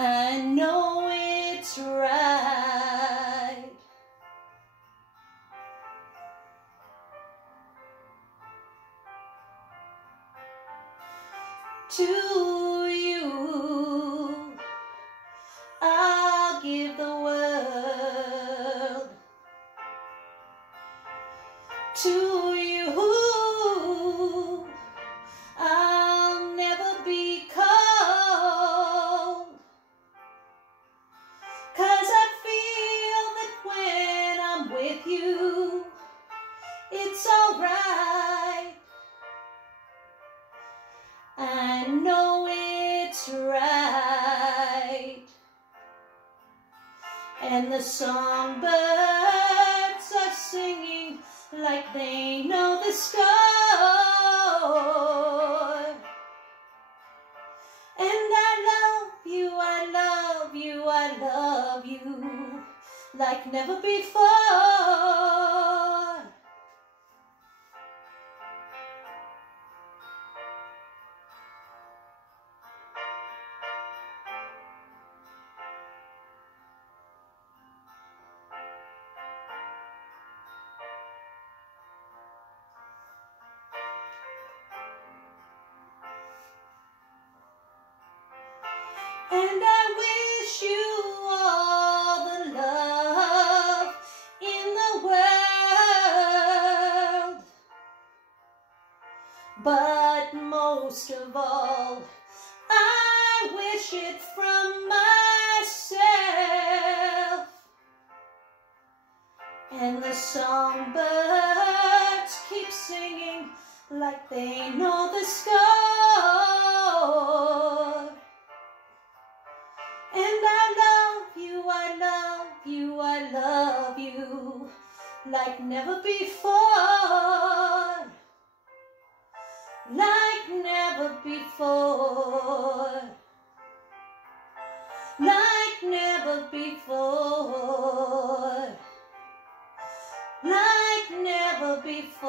I know it's right. To you, I'll give the world. To you, I'll never be cold. 'Cause I feel that when I'm with you, it's alright. I know it's right. And the songbirds are singing like they know the score. And I love you, I love you, I love you like never before. And I wish you all the love in the world. But most of all, I wish it from myself. And the songbirds keep singing like they know the score. And I love you, I love you, I love you like never before. Like never before. Like never before. Like never before.